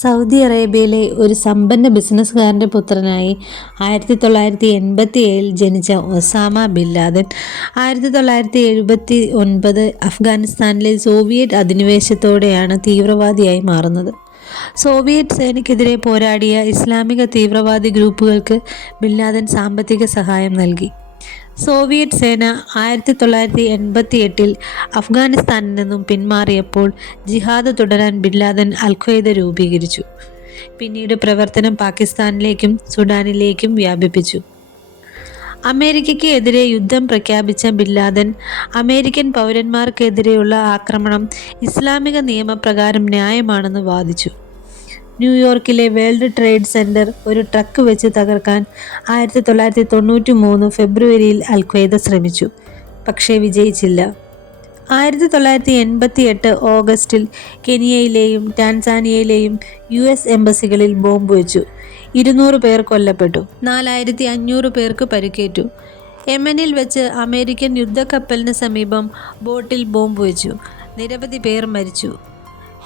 Saudi അറേബ്യയിലെ ഒരു സമ്പന്ന ബിസിനസ്സുകാരൻ്റെ പുത്രനായി 1987 ജനിച്ച ഒസാമ ബിൻ ലാദൻ 1979 അഫ്ഗാനിസ്ഥാനിലെ സോവിയറ്റ് അധിനിവേശത്തോടെയാണ് തീവ്രവാദിയായി മാറുന്നത്. സോവിയറ്റ് സേനയ്ക്കെതിരെ പോരാടിയ ഇസ്ലാമിക തീവ്രവാദി ഗ്രൂപ്പുകൾക്ക് ബിൻ ലാദൻ സാമ്പത്തിക സഹായം നൽകി. സോവിയറ്റ് സേന 1988 അഫ്ഗാനിസ്ഥാനിൽ നിന്നും പിന്മാറിയപ്പോൾ ജിഹാദ് തുടരാൻ ബിൻ ലാദൻ അൽ-ഖ്വയ്ദ രൂപീകരിച്ചു. പിന്നീട് പ്രവർത്തനം പാകിസ്ഥാനിലേക്കും സുഡാനിലേക്കും വ്യാപിപ്പിച്ചു. അമേരിക്കയ്ക്ക് എതിരെ യുദ്ധം പ്രഖ്യാപിച്ച ബിൻ ലാദൻ അമേരിക്കൻ പൗരന്മാർക്കെതിരെയുള്ള ആക്രമണം ഇസ്ലാമിക നിയമപ്രകാരം ന്യായമാണെന്ന് വാദിച്ചു. ന്യൂയോർക്കിലെ വേൾഡ് ട്രേഡ് സെന്റർ ഒരു ട്രക്ക് വെച്ച് തകർക്കാൻ 1993 ഫെബ്രുവരിയിൽ അൽ-ഖ്വയ്ദ ശ്രമിച്ചു, പക്ഷേ വിജയിച്ചില്ല. 1988 ഓഗസ്റ്റിൽ കെനിയയിലെയും ടാൻസാനിയയിലെയും US എംബസികളിൽ ബോംബ് വെച്ചു. 200 പേർ കൊല്ലപ്പെട്ടു, 4500 പേർക്ക് പരിക്കേറ്റു. യമനിൽ വെച്ച് അമേരിക്കൻ യുദ്ധക്കപ്പലിന് സമീപം ബോട്ടിൽ ബോംബ് വെച്ചു, നിരവധി പേർ മരിച്ചു.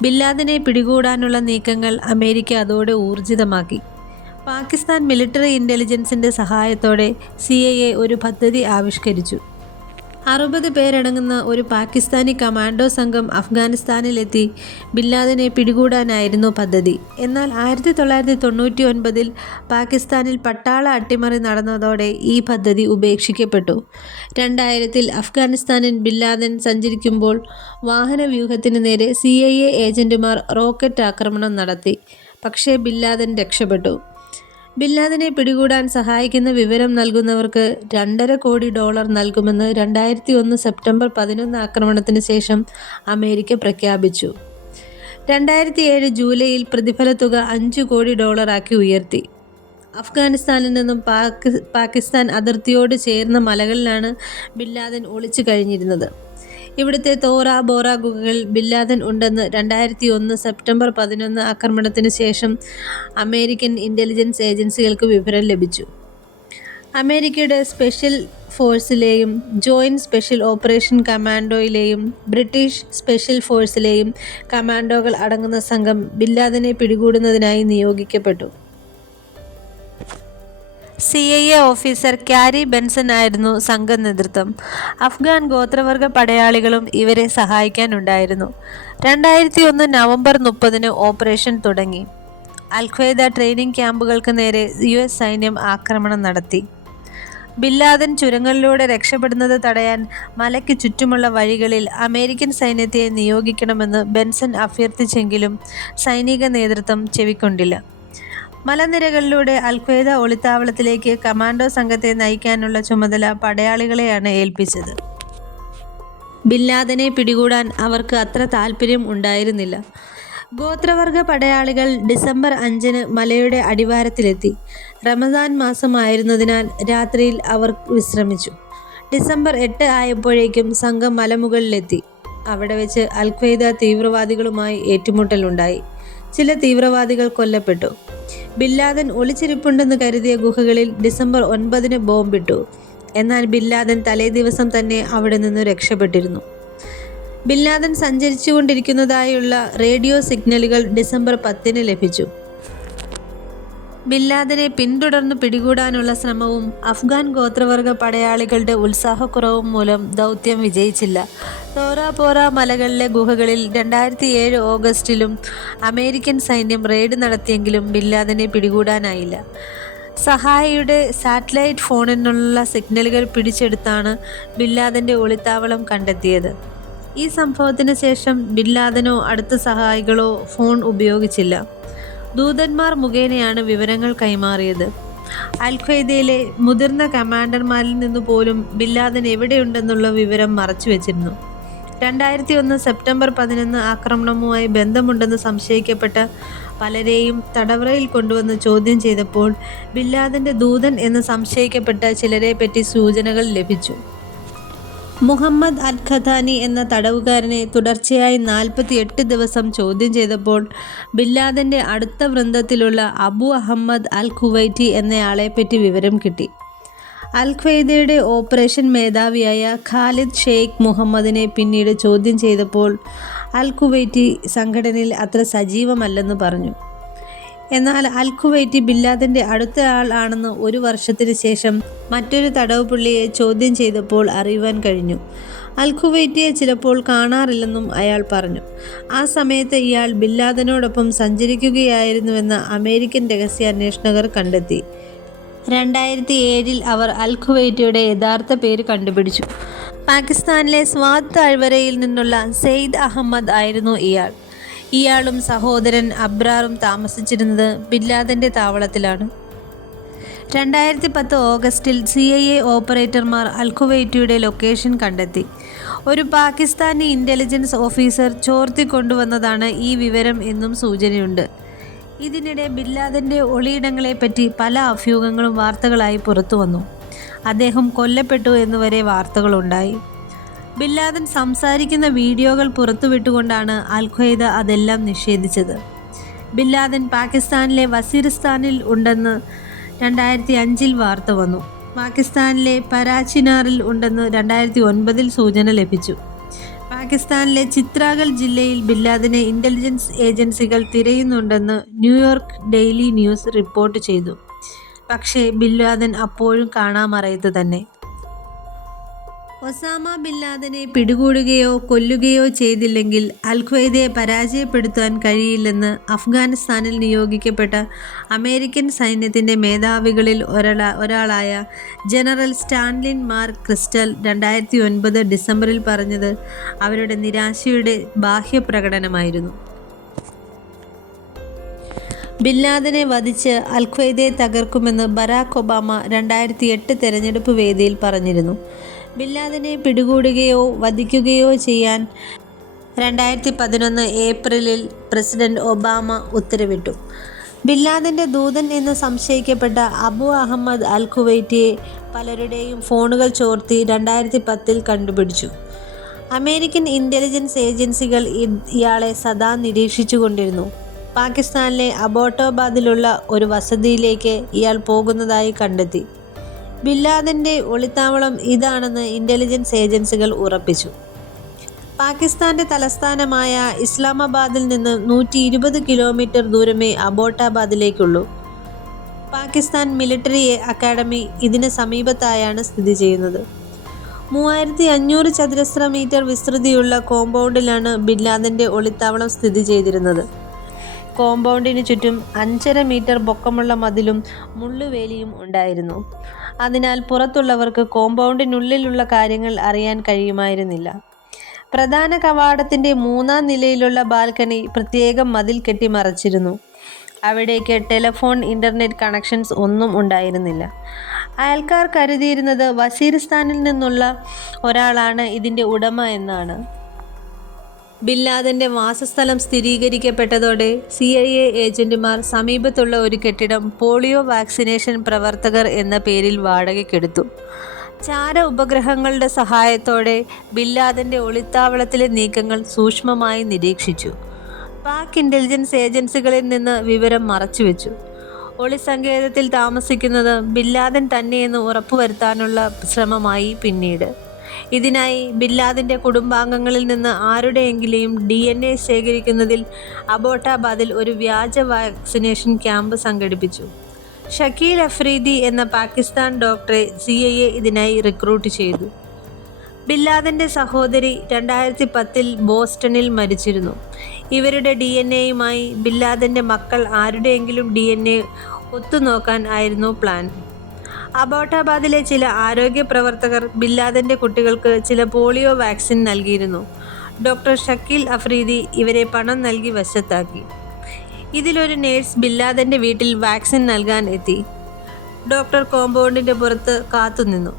ബിൻ ലാദനെ പിടികൂടാനുള്ള നീക്കങ്ങൾ അമേരിക്ക അതോടെ ഊർജിതമാക്കി. പാകിസ്ഥാൻ മിലിറ്ററി ഇൻ്റലിജൻസിൻ്റെ സഹായത്തോടെ CIA ഒരു പദ്ധതി ആവിഷ്കരിച്ചു. 60 പേരടങ്ങുന്ന ഒരു പാകിസ്ഥാനി കമാൻഡോ സംഘം അഫ്ഗാനിസ്ഥാനിലെത്തി ബിൻ ലാദനെ പിടികൂടാനായിരുന്നു പദ്ധതി. എന്നാൽ 1999 പാകിസ്ഥാനിൽ പട്ടാള അട്ടിമറി നടന്നതോടെ ഈ പദ്ധതി ഉപേക്ഷിക്കപ്പെട്ടു. 2000 അഫ്ഗാനിസ്ഥാനിൽ ബിൻ ലാദൻ സഞ്ചരിക്കുമ്പോൾ വാഹനവ്യൂഹത്തിന് നേരെ CIA ഏജന്റുമാർ റോക്കറ്റ് ആക്രമണം നടത്തി, പക്ഷേ ബിൻ ലാദൻ രക്ഷപ്പെട്ടു. ബിൻ ലാദനെ പിടികൂടാൻ സഹായിക്കുന്ന വിവരം നൽകുന്നവർക്ക് $2.5 കോടി നൽകുമെന്ന് 2001 സെപ്റ്റംബർ 11 ആക്രമണത്തിന് ശേഷം അമേരിക്ക പ്രഖ്യാപിച്ചു. 2007 ജൂലൈയിൽ പ്രതിഫല തുക $5 കോടി ആക്കി ഉയർത്തി. അഫ്ഗാനിസ്ഥാനിൽ നിന്നും പാകിസ്ഥാൻ അതിർത്തിയോട് ചേർന്ന മലകളിലാണ് ബിൻ ലാദൻ ഒളിച്ചു കഴിഞ്ഞിരുന്നത്. ഇവിടുത്തെ തോറ ബോറ ഗുഹകളിൽ ബിൻ ലാദൻ ഉണ്ടെന്ന് 2001 സെപ്റ്റംബർ 11 ആക്രമണത്തിന് ശേഷം അമേരിക്കൻ ഇൻ്റലിജൻസ് ഏജൻസികൾക്ക് വിവരം ലഭിച്ചു. അമേരിക്കയുടെ സ്പെഷ്യൽ ഫോഴ്സിലെയും ജോയിൻറ്റ് സ്പെഷ്യൽ ഓപ്പറേഷൻ കമാൻഡോയിലെയും ബ്രിട്ടീഷ് സ്പെഷ്യൽ ഫോഴ്സിലെയും കമാൻഡോകൾ അടങ്ങുന്ന സംഘം ബിൻ ലാദനെ പിടികൂടുന്നതിനായി നിയോഗിക്കപ്പെട്ടു. CIA ഓഫീസർ കാരി ബെൻസൺ ആയിരുന്നു സംഘ നേതൃത്വം. അഫ്ഗാൻ ഗോത്രവർഗ പടയാളികളും ഇവരെ സഹായിക്കാനുണ്ടായിരുന്നു. 2001 നവംബർ 30 ഓപ്പറേഷൻ തുടങ്ങി. അൽ-ഖ്വയ്ദ ട്രെയിനിങ് ക്യാമ്പുകൾക്ക് നേരെ US സൈന്യം ആക്രമണം നടത്തി. ബിൻ ലാദൻ ചുരങ്ങളിലൂടെ രക്ഷപ്പെടുന്നത് തടയാൻ മലയ്ക്ക് ചുറ്റുമുള്ള വഴികളിൽ അമേരിക്കൻ സൈന്യത്തെ നിയോഗിക്കണമെന്ന് ബെൻസൺ അഭ്യർത്ഥിച്ചെങ്കിലും സൈനിക നേതൃത്വം ചെവിക്കൊണ്ടില്ല. മലനിരകളിലൂടെ അൽ-ഖ്വയ്ദ ഒളിത്താവളത്തിലേക്ക് കമാൻഡോ സംഘത്തെ നയിക്കാനുള്ള ചുമതല പടയാളികളെയാണ് ഏൽപ്പിച്ചത്. ബിൻ ലാദനെ പിടികൂടാൻ അവർക്ക് അത്ര താല്പര്യം ഉണ്ടായിരുന്നില്ല. ഗോത്രവർഗ പടയാളികൾ ഡിസംബർ 5 മലയുടെ അടിവാരത്തിലെത്തി. റമദാൻ മാസമായിരുന്നതിനാൽ രാത്രിയിൽ അവർ വിശ്രമിച്ചു. ഡിസംബർ 8 ആയപ്പോഴേക്കും സംഘം മലമുകളിലെത്തി. അവിടെ വെച്ച് അൽ-ഖ്വയ്ദ തീവ്രവാദികളുമായി ഏറ്റുമുട്ടലുണ്ടായി. ചില തീവ്രവാദികൾ കൊല്ലപ്പെട്ടു. ബിൻ ലാദൻ ഒളിച്ചിരിപ്പുണ്ടെന്ന് കരുതിയ ഗുഹകളിൽ ഡിസംബർ 9 ബോംബിട്ടു. എന്നാൽ ബിൻ ലാദൻ തലേ ദിവസം തന്നെ അവിടെ നിന്ന് രക്ഷപ്പെട്ടിരുന്നു. ബിൻ ലാദൻ സഞ്ചരിച്ചുകൊണ്ടിരിക്കുന്നതായുള്ള റേഡിയോ സിഗ്നലുകൾ ഡിസംബർ 10 ലഭിച്ചു. ബിൻ ലാദനെ പിന്തുടർന്ന് പിടികൂടാനുള്ള ശ്രമവും അഫ്ഗാൻ ഗോത്രവർഗ പടയാളികളുടെ ഉത്സാഹക്കുറവും മൂലം ദൗത്യം വിജയിച്ചില്ല. തോറ പോറ മലകളിലെ ഗുഹകളിൽ 2007 ഓഗസ്റ്റിലും അമേരിക്കൻ സൈന്യം റെയ്ഡ് നടത്തിയെങ്കിലും ബിൻ ലാദനെ പിടികൂടാനായില്ല. സഹായിയുടെ സാറ്റലൈറ്റ് ഫോണിൽ നിന്നുള്ള സിഗ്നലുകൾ പിടിച്ചെടുത്താണ് ബിൻ ലാദൻ്റെ ഒളിത്താവളം കണ്ടെത്തിയത്. ഈ സംഭവത്തിന് ശേഷം ബിൻ ലാദനോ അടുത്ത സഹായികളോ ഫോൺ ഉപയോഗിച്ചില്ല. ദൂതന്മാർ മുഖേനയാണ് വിവരങ്ങൾ കൈമാറിയത്. അൽ-ഖ്വയ്ദയിലെ മുതിർന്ന കമാൻഡർമാരിൽ നിന്ന് പോലും ബിൻ ലാദൻ എവിടെയുണ്ടെന്നുള്ള വിവരം മറച്ചുവെച്ചിരുന്നു. 2001 സെപ്റ്റംബർ 11 ആക്രമണവുമായി ബന്ധമുണ്ടെന്ന് സംശയിക്കപ്പെട്ട പലരെയും തടവറയിൽ കൊണ്ടുവന്ന് ചോദ്യം ചെയ്തപ്പോൾ ബിൻ ലാദൻ്റെ ദൂതൻ എന്ന് സംശയിക്കപ്പെട്ട ചിലരെപ്പറ്റി സൂചനകൾ ലഭിച്ചു. മുഹമ്മദ് അൽ-ഖദാനി എന്ന തടവുകാരനെ തുടർച്ചയായി 48 ദിവസം ചോദ്യം ചെയ്തപ്പോൾ ബിൻ ലാദൻ്റെ അടുത്ത വൃന്ദത്തിലുള്ള അബു അഹമ്മദ് അൽ-ഖുവൈറ്റി എന്നയാളെപ്പറ്റി വിവരം കിട്ടി. അൽ-ഖ്വയ്ദയുടെ ഓപ്പറേഷൻ മേധാവിയായ ഖാലിദ് ഷെയ്ഖ് മുഹമ്മദിനെ പിന്നീട് ചോദ്യം ചെയ്തപ്പോൾ അൽ-ഖുവൈറ്റി സംഘടനയിൽ അത്ര സജീവമല്ലെന്ന് പറഞ്ഞു. എന്നാൽ അൽ ഖുവൈറ്റി ബില്ലാദിൻ്റെ അടുത്ത ആൾ ആണെന്ന് ഒരു വർഷത്തിന് ശേഷം മറ്റൊരു തടവ് പുള്ളിയെ ചോദ്യം ചെയ്തപ്പോൾ അറിയുവാൻ കഴിഞ്ഞു. അൽ ഖുവൈറ്റിയെ ചിലപ്പോൾ കാണാറില്ലെന്നും അയാൾ പറഞ്ഞു. ആ സമയത്ത് ഇയാൾ ബില്ലാദിനോടൊപ്പം സഞ്ചരിക്കുകയായിരുന്നുവെന്ന് അമേരിക്കൻ രഹസ്യാന്വേഷകർ കണ്ടെത്തി. 2007 അവർ അൽ ഖുവൈറ്റിയുടെ യഥാർത്ഥ പേര് കണ്ടുപിടിച്ചു. പാകിസ്ഥാനിലെ സ്വാത് താഴ്വരയിൽ നിന്നുള്ള സെയ്ദ് അഹമ്മദ് ആയിരുന്നു ഇയാൾ. ഇയാളും സഹോദരൻ അബ്രാറും താമസിച്ചിരുന്നത് ബില്ലാദിൻ്റെ താവളത്തിലാണ്. 2010 ഓഗസ്റ്റിൽ CIA ഓപ്പറേറ്റർമാർ അൽ ഖുവൈറ്റിയുടെ ലൊക്കേഷൻ കണ്ടെത്തി. ഒരു പാകിസ്ഥാനി ഇൻ്റലിജൻസ് ഓഫീസർ ചോർത്തിക്കൊണ്ടുവന്നതാണ് ഈ വിവരം എന്നും സൂചനയുണ്ട്. ഇതിനിടെ ബില്ലാദിൻ്റെ ഒളിയിടങ്ങളെപ്പറ്റി പല അഭ്യൂഹങ്ങളും വാർത്തകളായി പുറത്തു വന്നു. അദ്ദേഹം കൊല്ലപ്പെട്ടു എന്നുവരെ വാർത്തകളുണ്ടായി. ബില്ലാദൻ സംസാരിക്കുന്ന വീഡിയോകൾ പുറത്തുവിട്ടുകൊണ്ടാണ് അൽ ഖ്വയ്ദ അതെല്ലാം നിഷേധിച്ചത്. ബില്ലാദൻ പാകിസ്ഥാനിലെ വസീറിസ്ഥാനിൽ ഉണ്ടെന്ന് 2005 വാർത്ത വന്നു. പാകിസ്ഥാനിലെ പരാച്ചിനാറിൽ ഉണ്ടെന്ന് 2009 സൂചന ലഭിച്ചു. പാകിസ്ഥാനിലെ ചിത്രാഗൽ ജില്ലയിൽ ബില്ലാദിനെ ഇൻ്റലിജൻസ് ഏജൻസികൾ തിരയുന്നുണ്ടെന്ന് ന്യൂയോർക്ക് ഡെയിലി ന്യൂസ് റിപ്പോർട്ട് ചെയ്തു. പക്ഷേ ബില്ലാദൻ അപ്പോഴും കാണാമറയത്ത് തന്നെ. ഒസാമ ബില്ലാദിനെ പിടികൂടുകയോ കൊല്ലുകയോ ചെയ്തില്ലെങ്കിൽ അൽ ഖ്വയ്ദയെ പരാജയപ്പെടുത്താൻ കഴിയില്ലെന്ന് അഫ്ഗാനിസ്ഥാനിൽ നിയോഗിക്കപ്പെട്ട അമേരിക്കൻ സൈന്യത്തിൻ്റെ മേധാവികളിൽ ഒരാളായ ജനറൽ സ്റ്റാൻലിൻ മാർ ക്രിസ്റ്റൽ 2009 ഡിസംബറിൽ പറഞ്ഞത് അവരുടെ നിരാശയുടെ ബാഹ്യപ്രകടനമായിരുന്നു. ബില്ലാദിനെ വധിച്ച് അൽ ഖ്വയ്ദയെ തകർക്കുമെന്ന് ബരാക് ഒബാമ 2008 തെരഞ്ഞെടുപ്പ് വേദിയിൽ പറഞ്ഞിരുന്നു. ബില്ലാദിനെ പിടികൂടുകയോ വധിക്കുകയോ ചെയ്യാൻ 2011 ഏപ്രിലിൽ പ്രസിഡന്റ് ഒബാമ ഉത്തരവിട്ടു. ബില്ലാദിൻ്റെ ദൂതൻ എന്ന് സംശയിക്കപ്പെട്ട അബു അഹമ്മദ് അൽ ഖുവൈറ്റിയെ പലരുടെയും ഫോണുകൾ ചോർത്തി 2010 കണ്ടുപിടിച്ചു. അമേരിക്കൻ ഇൻ്റലിജൻസ് ഏജൻസികൾ ഇയാളെ സദാ നിരീക്ഷിച്ചുകൊണ്ടിരുന്നു. പാകിസ്ഥാനിലെ അബോട്ടാബാദിലുള്ള ഒരു വസതിയിലേക്ക് ഇയാൾ പോകുന്നതായി കണ്ടെത്തി. ബില്ലാദിൻ്റെ ഒളിത്താവളം ഇതാണെന്ന് ഇൻ്റലിജൻസ് ഏജൻസികൾ ഉറപ്പിച്ചു. പാകിസ്ഥാൻ്റെ തലസ്ഥാനമായ ഇസ്ലാമാബാദിൽ നിന്ന് 120 കിലോമീറ്റർ ദൂരമേ അബോട്ടാബാദിലേക്കുള്ളൂ. പാകിസ്ഥാൻ മിലിറ്ററി അക്കാഡമി ഇതിന് സമീപത്തായാണ് സ്ഥിതി ചെയ്യുന്നത്. 3500 ചതുരശ്ര മീറ്റർ വിസ്തൃതിയുള്ള കോമ്പൗണ്ടിലാണ് ബില്ലാദിൻ്റെ ഒളിത്താവളം സ്ഥിതി ചെയ്തിരുന്നത്. കോമ്പൗണ്ടിന് ചുറ്റും 5.5 മീറ്റർ പൊക്കമുള്ള മതിലും മുള്ളുവേലിയും ഉണ്ടായിരുന്നു. അതിനാൽ പുറത്തുള്ളവർക്ക് കോമ്പൗണ്ടിനുള്ളിലുള്ള കാര്യങ്ങൾ അറിയാൻ കഴിയുമായിരുന്നില്ല. പ്രധാന കവാടത്തിൻ്റെ 3-ാം നിലയിലുള്ള ബാൽക്കണി പ്രത്യേകം മതിൽ കെട്ടി മറച്ചിരുന്നു. അവിടേക്ക് ടെലിഫോൺ, ഇൻ്റർനെറ്റ് കണക്ഷൻസ് ഒന്നും ഉണ്ടായിരുന്നില്ല. അയൽക്കാർ കരുതിയിരുന്നത് വസീറിസ്ഥാനിൽ നിന്നുള്ള ഒരാളാണ് ഇതിൻ്റെ ഉടമ എന്നാണ്. ബില്ലാദിൻ്റെ വാസസ്ഥലം സ്ഥിരീകരിക്കപ്പെട്ടതോടെ CIA ഏജന്റുമാർ സമീപത്തുള്ള ഒരു കെട്ടിടം പോളിയോ വാക്സിനേഷൻ പ്രവർത്തകർ എന്ന പേരിൽ വാടകയ്ക്കെടുത്തു. ചാര ഉപഗ്രഹങ്ങളുടെ സഹായത്തോടെ ബില്ലാദിൻ്റെ ഒളിത്താവളത്തിലെ നീക്കങ്ങൾ സൂക്ഷ്മമായി നിരീക്ഷിച്ചു. പാക് ഇൻ്റലിജൻസ് ഏജൻസികളിൽ നിന്ന് വിവരം മറച്ചുവെച്ചു. ഒളിസങ്കേതത്തിൽ താമസിക്കുന്നത് ബില്ലാദിൻ തന്നെയെന്ന് ഉറപ്പുവരുത്താനുള്ള ശ്രമമായി പിന്നീട്. ഇതിനായി ബില്ലാദിൻ്റെ കുടുംബാംഗങ്ങളിൽ നിന്ന് ആരുടെയെങ്കിലും DNA ശേഖരിക്കുന്നതിൽ അബോട്ടാബാദിൽ ഒരു വ്യാജ വാക്സിനേഷൻ ക്യാമ്പ് സംഘടിപ്പിച്ചു. ഷക്കീൽ അഫ്രീദി എന്ന പാകിസ്ഥാൻ ഡോക്ടറെ CIA ഇതിനായി റിക്രൂട്ട് ചെയ്തു. ബില്ലാദിൻ്റെ സഹോദരി 2010 ബോസ്റ്റണിൽ മരിച്ചിരുന്നു. ഇവരുടെ DNAയുമായി ബില്ലാദിൻ്റെ മക്കൾ ആരുടെയെങ്കിലും DNA ഒത്തുനോക്കാൻ ആയിരുന്നു പ്ലാൻ. അബോട്ടാബാദിലെ ചില ആരോഗ്യ പ്രവർത്തകർ ബില്ലാദിൻ്റെ കുട്ടികൾക്ക് ചില പോളിയോ വാക്സിൻ നൽകിയിരുന്നു. ഡോക്ടർ ഷക്കീൽ അഫ്രീദി ഇവരെ പണം നൽകി വശത്താക്കി. ഇതിലൊരു നേഴ്സ് ബില്ലാദിൻ്റെ വീട്ടിൽ വാക്സിൻ നൽകാൻ എത്തി. ഡോക്ടർ കോമ്പൗണ്ടിൻ്റെ പുറത്ത് കാത്തുനിന്നു.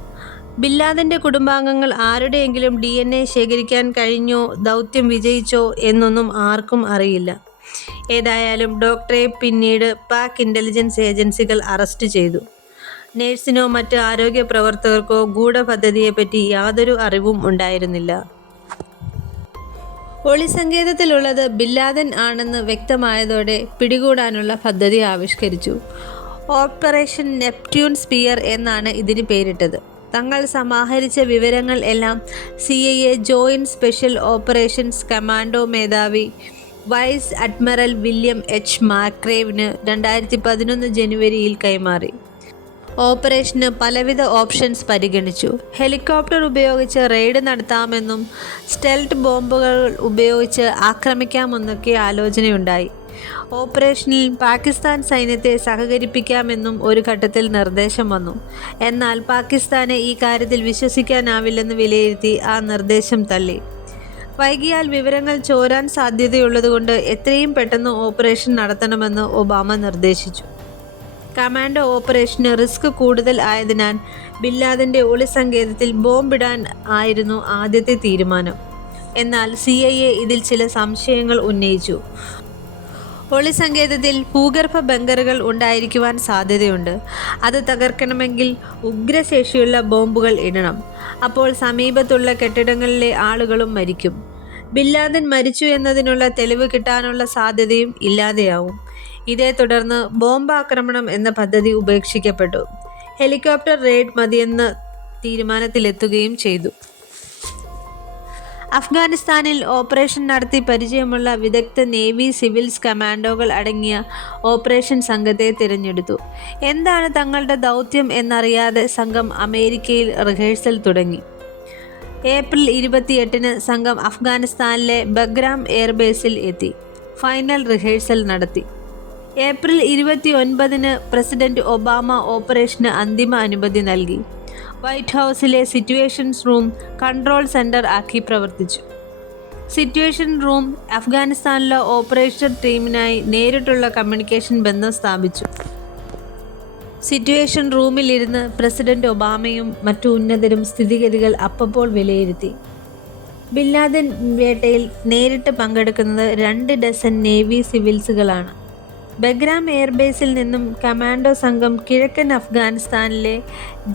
ബില്ലാദിൻ്റെ കുടുംബാംഗങ്ങൾ ആരുടെയെങ്കിലും DNA ശേഖരിക്കാൻ കഴിഞ്ഞോ, ദൗത്യം വിജയിച്ചോ എന്നൊന്നും ആർക്കും അറിയില്ല. ഏതായാലും ഡോക്ടറെ പിന്നീട് പാക് ഇൻ്റലിജൻസ് ഏജൻസികൾ അറസ്റ്റ് ചെയ്തു. നേഴ്സിനോ മറ്റ് ആരോഗ്യ പ്രവർത്തകർക്കോ ഗൂഢപദ്ധതിയെപ്പറ്റി യാതൊരു അറിവും ഉണ്ടായിരുന്നില്ല. ഒളിസങ്കേതത്തിലുള്ളത് ബില്ലാദിൻ ആണെന്ന് വ്യക്തമായതോടെ പിടികൂടാനുള്ള പദ്ധതി ആവിഷ്കരിച്ചു. ഓപ്പറേഷൻ നെപ്റ്റ്യൂൺ സ്പിയർ എന്നാണ് ഇതിന് പേരിട്ടത്. തങ്ങൾ സമാഹരിച്ച വിവരങ്ങൾ എല്ലാം CIA joint special operations commando മേധാവി വൈസ് അഡ്മിറൽ വില്യം എച്ച് മാക്രേവിന് 2011 ജനുവരിയിൽ കൈമാറി. ഓപ്പറേഷന് പലവിധ ഓപ്ഷൻസ് പരിഗണിച്ചു. ഹെലികോപ്റ്റർ ഉപയോഗിച്ച് റെയ്ഡ് നടത്താമെന്നും സ്റ്റെൽത്ത് ബോംബുകൾ ഉപയോഗിച്ച് ആക്രമിക്കാമെന്നൊക്കെ ആലോചനയുണ്ടായി. ഓപ്പറേഷനിൽ പാകിസ്ഥാൻ സൈന്യത്തെ സഹകരിപ്പിക്കാമെന്നും ഒരു ഘട്ടത്തിൽ നിർദ്ദേശം വന്നു. എന്നാൽ പാകിസ്ഥാനെ ഈ കാര്യത്തിൽ വിശ്വസിക്കാനാവില്ലെന്ന് വിലയിരുത്തി ആ നിർദ്ദേശം തള്ളി. വൈകിയാൽ വിവരങ്ങൾ ചോരാൻ സാധ്യതയുള്ളതുകൊണ്ട് എത്രയും പെട്ടെന്ന് ഓപ്പറേഷൻ നടത്തണമെന്ന് ഒബാമ നിർദ്ദേശിച്ചു. കമാൻഡോ ഓപ്പറേഷന് റിസ്ക് കൂടുതൽ ആയതിനാൽ ബിൻ ഒളിസങ്കേതത്തിൽ ബോംബിടാൻ ആയിരുന്നു ആദ്യത്തെ തീരുമാനം. എന്നാൽ CIA ഇതിൽ ചില സംശയങ്ങൾ ഉന്നയിച്ചു. ഒളിസങ്കേതത്തിൽ ഭൂഗർഭ ബങ്കറുകൾ ഉണ്ടായിരിക്കുവാൻ സാധ്യതയുണ്ട്. അത് തകർക്കണമെങ്കിൽ ഉഗ്രശേഷിയുള്ള ബോംബുകൾ ഇടണം. അപ്പോൾ സമീപത്തുള്ള കെട്ടിടങ്ങളിലെ ആളുകളും മരിക്കും. ബിൻ മരിച്ചു എന്നതിനുള്ള തെളിവ് കിട്ടാനുള്ള സാധ്യതയും ഇല്ലാതെയാവും. ഇതേ തുടർന്ന് ബോംബാക്രമണം എന്ന പദ്ധതി ഉപേക്ഷിക്കപ്പെട്ടു. ഹെലികോപ്റ്റർ റെയ്ഡ് മതിയെന്ന തീരുമാനത്തിലെത്തുകയും ചെയ്തു. അഫ്ഗാനിസ്ഥാനിൽ ഓപ്പറേഷൻ നടത്തി പരിചയമുള്ള വിദഗ്ധ നേവി സിവിൽസ് കമാൻഡോകൾ അടങ്ങിയ ഓപ്പറേഷൻ സംഘത്തെ തിരഞ്ഞെടുത്തു. എന്താണ് തങ്ങളുടെ ദൗത്യം എന്നറിയാതെ സംഘം അമേരിക്കയിൽ റിഹേഴ്സൽ തുടങ്ങി. ഏപ്രിൽ 28 സംഘം അഫ്ഗാനിസ്ഥാനിലെ ബഗ്രാം എയർബേസിൽ എത്തി ഫൈനൽ റിഹേഴ്സൽ നടത്തി. ഏപ്രിൽ 29 പ്രസിഡന്റ് ഒബാമ ഓപ്പറേഷന് അന്തിമ അനുമതി നൽകി. വൈറ്റ് ഹൗസിലെ സിറ്റുവേഷൻസ് റൂം കൺട്രോൾ സെന്റർ ആക്കി പ്രവർത്തിച്ചു. സിറ്റുവേഷൻ റൂം അഫ്ഗാനിസ്ഥാനിലെ ഓപ്പറേഷൻ ടീമിനായി നേരിട്ടുള്ള കമ്മ്യൂണിക്കേഷൻ ബന്ധം സ്ഥാപിച്ചു. സിറ്റുവേഷൻ റൂമിലിരുന്ന് പ്രസിഡന്റ് ഒബാമയും മറ്റു ഉന്നതരും സ്ഥിതിഗതികൾ അപ്പോൾ വിലയിരുത്തി. ബിൻ വേട്ടയിൽ നേരിട്ട് പങ്കെടുക്കുന്നത് 2 ഡസൻ നേവി സിവിൽസുകളാണ്. ബഗ്രാം എയർബേസിൽ നിന്നും കമാൻഡോ സംഘം കിഴക്കൻ അഫ്ഗാനിസ്ഥാനിലെ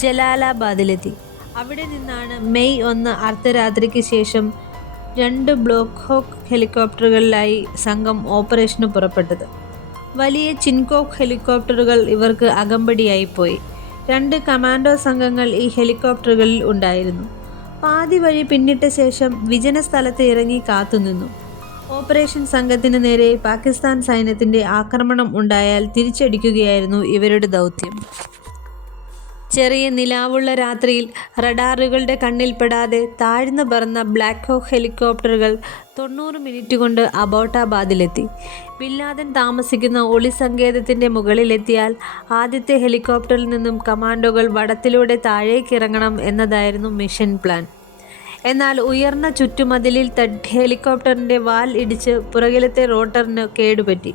ജലാലാബാദിലെത്തി. അവിടെ നിന്നാണ് മെയ് 1 അർദ്ധരാത്രിക്ക് ശേഷം 2 ബ്ലാക്ക് ഹോക്ക് ഹെലികോപ്റ്ററുകളിലായി സംഘം ഓപ്പറേഷന് പുറപ്പെട്ടത്. വലിയ ചിൻകോക്ക് ഹെലികോപ്റ്ററുകൾ ഇവർക്ക് അകമ്പടിയായിപ്പോയി. 2 കമാൻഡോ സംഘങ്ങൾ ഈ ഹെലികോപ്റ്ററുകളിൽ ഉണ്ടായിരുന്നു. പാതി വഴി പിന്നിട്ട ശേഷം വിജന സ്ഥലത്ത് ഇറങ്ങി കാത്തുനിന്നു. ഓപ്പറേഷൻ സംഘത്തിന് നേരെ പാകിസ്ഥാൻ സൈന്യത്തിൻ്റെ ആക്രമണം ഉണ്ടായാൽ തിരിച്ചടിക്കുകയായിരുന്നു ഇവരുടെ ദൗത്യം. ചെറിയ നിലാവുള്ള രാത്രിയിൽ റഡാറുകളുടെ കണ്ണിൽപ്പെടാതെ താഴ്ന്നു പറന്ന ബ്ലാക്ക് ഹോക്ക് ഹെലികോപ്റ്ററുകൾ 90 മിനിറ്റ് കൊണ്ട് അബോട്ടാബാദിലെത്തി. ബിൻ താമസിക്കുന്ന ഒളിസങ്കേതത്തിൻ്റെ മുകളിലെത്തിയാൽ ആദ്യത്തെ ഹെലികോപ്റ്ററിൽ നിന്നും കമാൻഡോകൾ വടത്തിലൂടെ താഴേക്കിറങ്ങണം എന്നതായിരുന്നു മിഷൻ പ്ലാൻ. എന്നാൽ ഉയർന്ന ചുറ്റുമതിലിൽ തട്ടി ഹെലികോപ്റ്ററിൻ്റെ വാൽ ഇടിച്ച് പുറകിലത്തെ റോട്ടറിന് കേടുപറ്റി.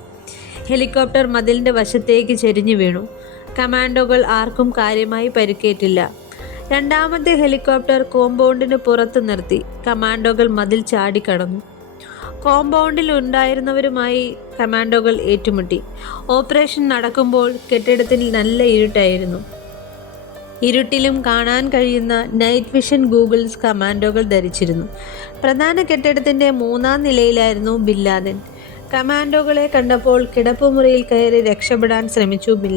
ഹെലികോപ്റ്റർ മതിലിൻ്റെ വശത്തേക്ക് ചെരിഞ്ഞു വീണു. കമാൻഡോകൾ ആർക്കും കാര്യമായി പരിക്കേറ്റില്ല. രണ്ടാമത്തെ ഹെലികോപ്റ്റർ കോമ്പൗണ്ടിന് പുറത്ത് നിർത്തി. കമാൻഡോകൾ മതിൽ ചാടിക്കടന്നു. കോമ്പൗണ്ടിൽ ഉണ്ടായിരുന്നവരുമായി കമാൻഡോകൾ ഏറ്റുമുട്ടി. ഓപ്പറേഷൻ നടക്കുമ്പോൾ കെട്ടിടത്തിൽ നല്ല ഇരുട്ടായിരുന്നു. ഇരുട്ടിലും കാണാൻ കഴിയുന്ന നൈറ്റ് വിഷൻ ഗൂഗിൾസ് കമാൻഡോകൾ ധരിച്ചിരുന്നു. പ്രധാന കെട്ടിടത്തിൻ്റെ 3-ാം നിലയിലായിരുന്നു ബിൻ. കമാൻഡോകളെ കണ്ടപ്പോൾ കിടപ്പുമുറിയിൽ കയറി രക്ഷപ്പെടാൻ ശ്രമിച്ചു ബിൻ.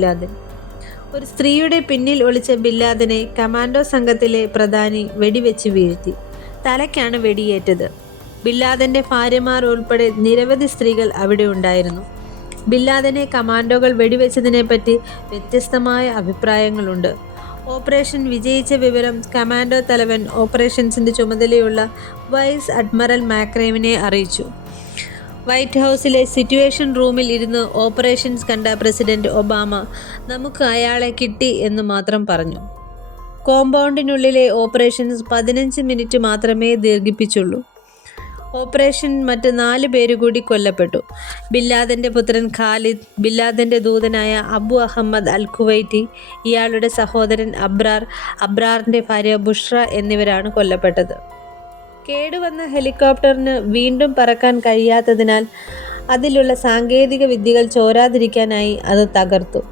ഒരു സ്ത്രീയുടെ പിന്നിൽ ഒളിച്ച ബിൻ കമാൻഡോ സംഘത്തിലെ പ്രധാനി വെടിവെച്ച് വീഴ്ത്തി. തലയ്ക്കാണ് വെടിയേറ്റത്. ബിൻ ഭാര്യമാർ ഉൾപ്പെടെ നിരവധി സ്ത്രീകൾ അവിടെ ഉണ്ടായിരുന്നു. ബിൻ കമാൻഡോകൾ വെടിവെച്ചതിനെപ്പറ്റി വ്യത്യസ്തമായ അഭിപ്രായങ്ങളുണ്ട്. ഓപ്പറേഷൻ വിജയിച്ച വിവരം കമാൻഡോ തലവൻ ഓപ്പറേഷൻസിൻ്റെ ചുമതലയുള്ള വൈസ് അഡ്മിറൽ മാക്രേവിനെ അറിയിച്ചു. വൈറ്റ് ഹൗസിലെ സിറ്റുവേഷൻ റൂമിൽ ഇരുന്ന് ഓപ്പറേഷൻസ് കണ്ട പ്രസിഡന്റ് ഒബാമ നമുക്ക് അയാളെ കിട്ടി എന്ന് മാത്രം പറഞ്ഞു. കോമ്പൗണ്ടിനുള്ളിലെ ഓപ്പറേഷൻസ് 15 മിനിറ്റ് മാത്രമേ ദീർഘിപ്പിച്ചുള്ളൂ. ഓപ്പറേഷൻ മറ്റ് 4 പേര് കൂടി കൊല്ലപ്പെട്ടു. ബിൻ പുത്രൻ ഖാലിദ്, ബിൻ ദൂതനായ അബു അഹമ്മദ് അൽ കുവൈറ്റി, ഇയാളുടെ സഹോദരൻ അബ്രാറിൻ്റെ ഭാര്യ ബുഷ്ര എന്നിവരാണ് കൊല്ലപ്പെട്ടത്. കേടുവന്ന ഹെലികോപ്റ്ററിന് വീണ്ടും പറക്കാൻ കഴിയാത്തതിനാൽ അതിലുള്ള സാങ്കേതിക വിദ്യകൾ ചോരാതിരിക്കാനായി അത് തകർത്തു.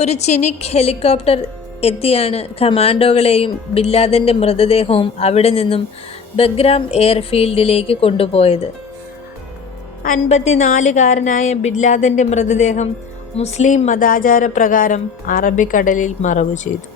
ഒരു ചിനിക് ഹെലികോപ്റ്റർ എത്തിയാണ് കമാൻഡോകളെയും ബിൻ മൃതദേഹവും അവിടെ നിന്നും ബഗ്രാം എയർഫീൽഡിലേക്ക് കൊണ്ടുപോയത്. 54-കാരനായ ബിൻ മൃതദേഹം മുസ്ലിം മതാചാരപ്രകാരം അറബിക്കടലിൽ മറവു ചെയ്തു.